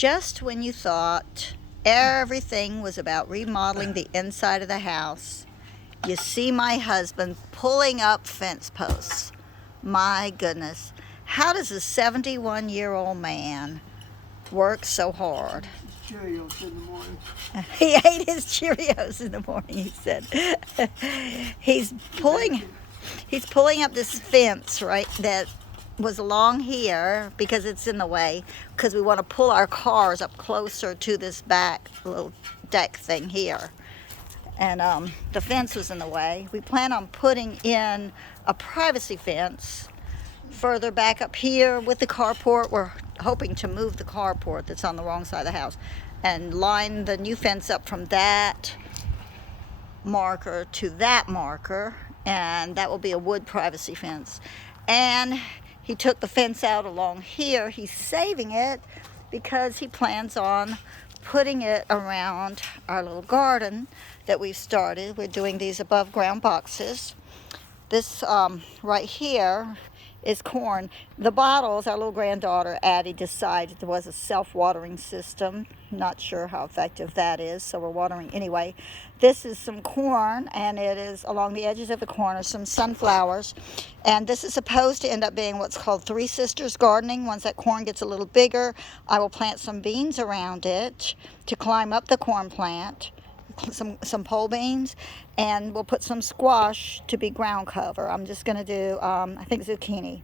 Just when you thought everything was about remodeling the inside of the house, you see my husband pulling up fence posts. My goodness, how does a 71-year-old man work so hard? Cheerios in the morning. He ate his Cheerios in the morning, he said. He's pulling up this fence, right, that was along here because it's in the way, because we want to pull our cars up closer to this back little deck thing here. And the fence was in the way. We plan on putting in a privacy fence further back up here with the carport. We're hoping to move the carport that's on the wrong side of the house and line the new fence up from that marker to that marker, and that will be a wood privacy fence. And he took the fence out along here. He's saving it because he plans on putting it around our little garden that we've started. We're doing these above ground boxes. This right here is corn. The bottles, our little granddaughter Addie decided there was a self-watering system. Not sure how effective that is, so we're watering anyway. This is some corn, and it is along the edges of the corn are some sunflowers. And this is supposed to end up being what's called Three Sisters gardening. Once that corn gets a little bigger, I will plant some beans around it to climb up the corn plant. Some pole beans, and we'll put some squash to be ground cover. I'm just going to do, I think, zucchini.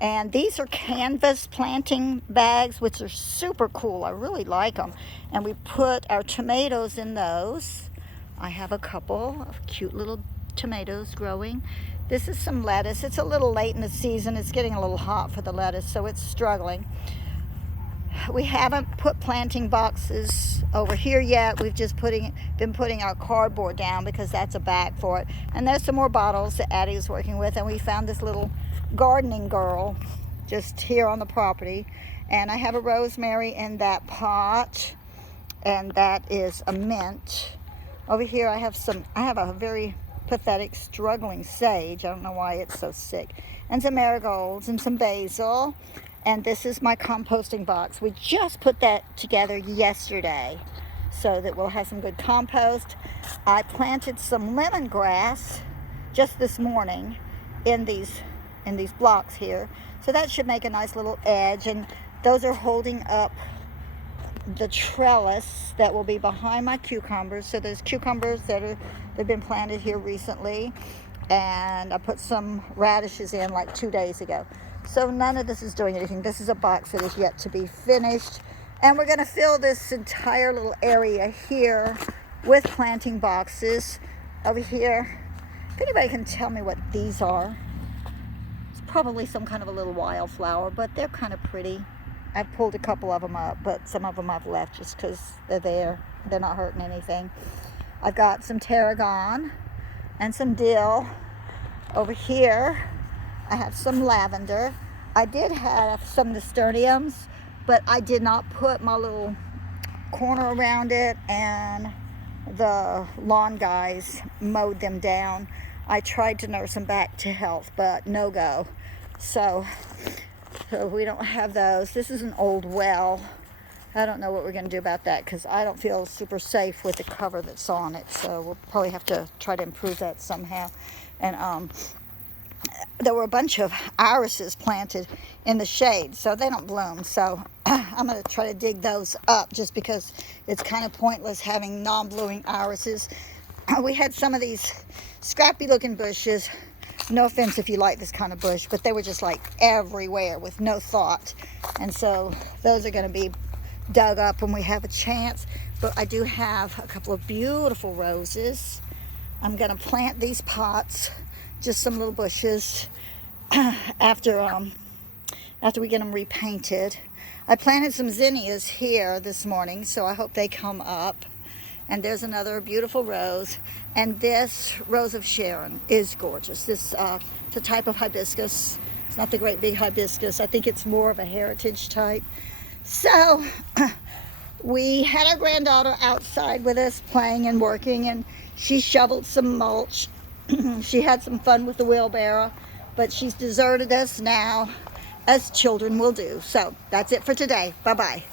And these are canvas planting bags, which are super cool. I really like them. And we put our tomatoes in those. I have a couple of cute little tomatoes growing. This is some lettuce. It's a little late in the season. It's getting a little hot for the lettuce, so it's struggling. We haven't put planting boxes over here yet. We've just been putting our cardboard down because that's a bag for it. And there's some more bottles that Addie is working with. And we found this little gardening girl just here on the property. And I have a rosemary in that pot. And that is a mint. Over here I have a very pathetic, struggling sage. I don't know why it's so sick. And some marigolds and some basil. And this is my composting box. We just put that together yesterday so that we'll have some good compost. I planted some lemongrass just this morning in these blocks here. So that should make a nice little edge. And those are holding up the trellis that will be behind my cucumbers. So there's cucumbers they've been planted here recently. And I put some radishes in like 2 days ago. So none of this is doing anything. This is a box that is yet to be finished. And we're going to fill this entire little area here with planting boxes. Over here, if anybody can tell me what these are. It's probably some kind of a little wildflower, but they're kind of pretty. I've pulled a couple of them up, but some of them I've left just because they're there. They're not hurting anything. I've got some tarragon and some dill. Over here, I have some lavender. I did have some nasturtiums, but I did not put my little corner around it, and the lawn guys mowed them down. I tried to nurse them back to health, but no go. So we don't have those. This is an old well. I don't know what we're going to do about that because I don't feel super safe with the cover that's on it. So we'll probably have to try to improve that somehow. And there were a bunch of irises planted in the shade, so they don't bloom. So I'm going to try to dig those up just because it's kind of pointless having non-blooming irises. We had some of these scrappy looking bushes. No offense if you like this kind of bush, but they were just like everywhere with no thought. And so those are going to be dug up when we have a chance. But I do have a couple of beautiful roses. I'm going to plant these pots, just some little bushes, after we get them repainted. I planted some zinnias here this morning, so I hope they come up. And there's another beautiful rose. And this Rose of Sharon is gorgeous. This it's a type of hibiscus. It's not the great big hibiscus. I think it's more of a heritage type. So we had our granddaughter outside with us playing and working, and she shoveled some mulch. She had some fun with the wheelbarrow, but she's deserted us now, as children will do. So that's it for today. Bye-bye.